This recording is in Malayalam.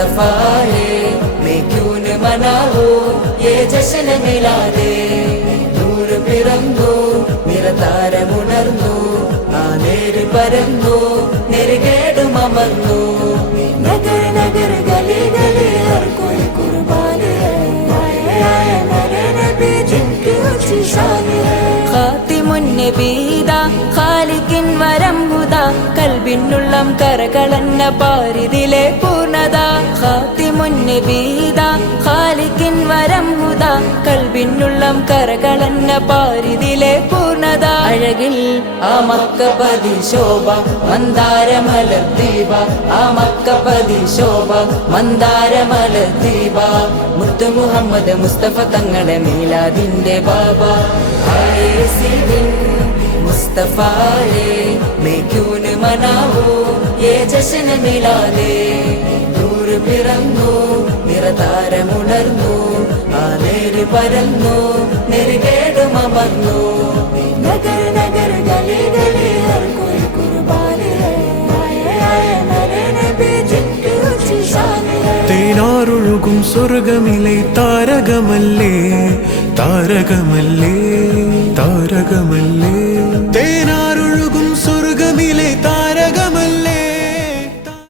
मुस्तफा है, मैं क्यों न मनाऊं ये जश्न मिलादे. നൂർ പിറന്നു നിറതാരമുണർന്നു, ആ നേര് പരന്നു നെരുകേടും അമർന്നു. നഗർ നഗർ ഗലി ഗലി ഹർ കോയി കുർബാൻ ഹൈ, ആയ മേരെ നബി ജിൻകി ഊंची शान है. ഖാതിമുൻ നബീദ ഖാലിഖിൻ വരം ഹുദ, കൽബിനുള്ളം കരകളന്ന പാരിതിലെ പൂർണ്ണത. ഖാതിമുൻ നബീദ ഖാലിഖിൻ വരം ഹുദ, കൽബിനുള്ളം കരകളന്ന പാരിതിലെ പൂർണ്ണത. അഴകിൽ ആ മക്കപതി ശോഭ മന്ദാരമലർ ദീപ, ആ മക്കപതി ശോഭ മന്ദാരമലർ ദീപ. മുത്തു മുഹമ്മദ് മുസ്തഫ തങ്ങളെ മീലാദിന്റെ ബാബ. मुस्तफा है, मैं क्यों न मनाऊं ये जश्न मिलादे. നൂർ പിറന്നു നിറതാരമുണർന്നു, ആ നേര് പരന്നു നെരുകേടും അമർന്നു. നഗർ നഗർ ഗലി ഗലി ഹർ കോയി കുർബാൻ ഹൈ, ആയ മേരെ നബി ജിൻകി ഊंची शान है. തേനാറൊഴുകും സ്വർഗമിലെ താരകമല്ലേ, താരകമല്ലേ, താരകമല്ലേ.